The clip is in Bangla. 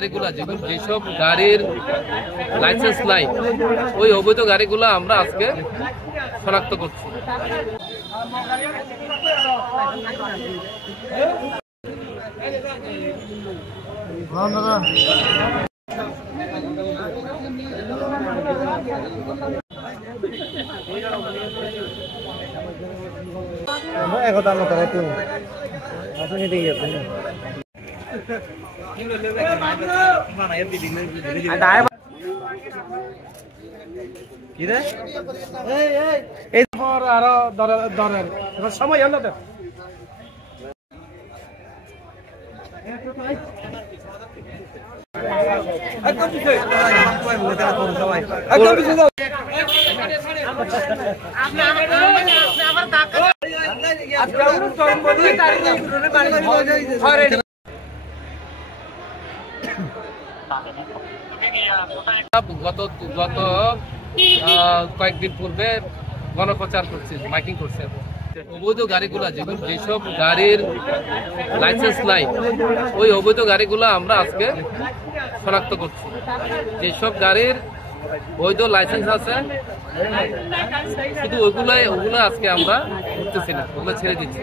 যেসব গাড়ির লাইসেন্স নাই ওই অবৈধ গাড়িগুলো আমরা আজকে শনাক্ত করছি। সময় হলো তো গত কয়েকদিন পূর্বে গণপ্রচার করছে, মাইকিং করছে। অবৈধ গাড়িগুলা যেসব গাড়ির লাইসেন্স নাই ওই অবৈধ গাড়িগুলো আমরা আজকে শনাক্ত করছি। যেসব গাড়ির বৈধ লাইসেন্স আছে শুধু ওগুলো আজকে আমরা করতেছি না, ওগুলো ছেড়ে দিচ্ছি।